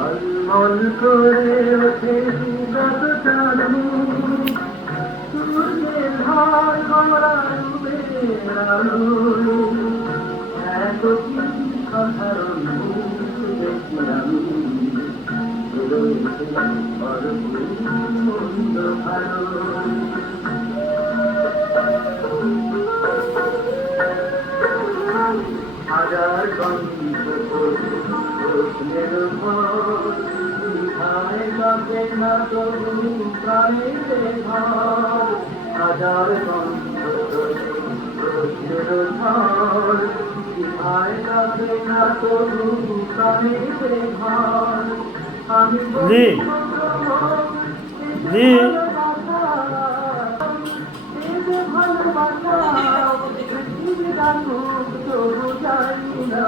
ঝলমল করে ওঠে কত চাঁদনি, সূর্যের ধার গড়া রূপের আলোয়, এত কি সাধারণ দেখি আমি, রয়েছে অদ্ভুত মন্দ ভালো। হাজার কণ্ঠ প্রশ্নের ভর, কোথায় কাঁপে না তবু প্রাণের ঘর। হাজার কণ্ঠ প্রশ্নের ভর, কোথায় কাঁপে না তবু প্রাণের ঘর। আমি ভালোবাসা তবু জানি না।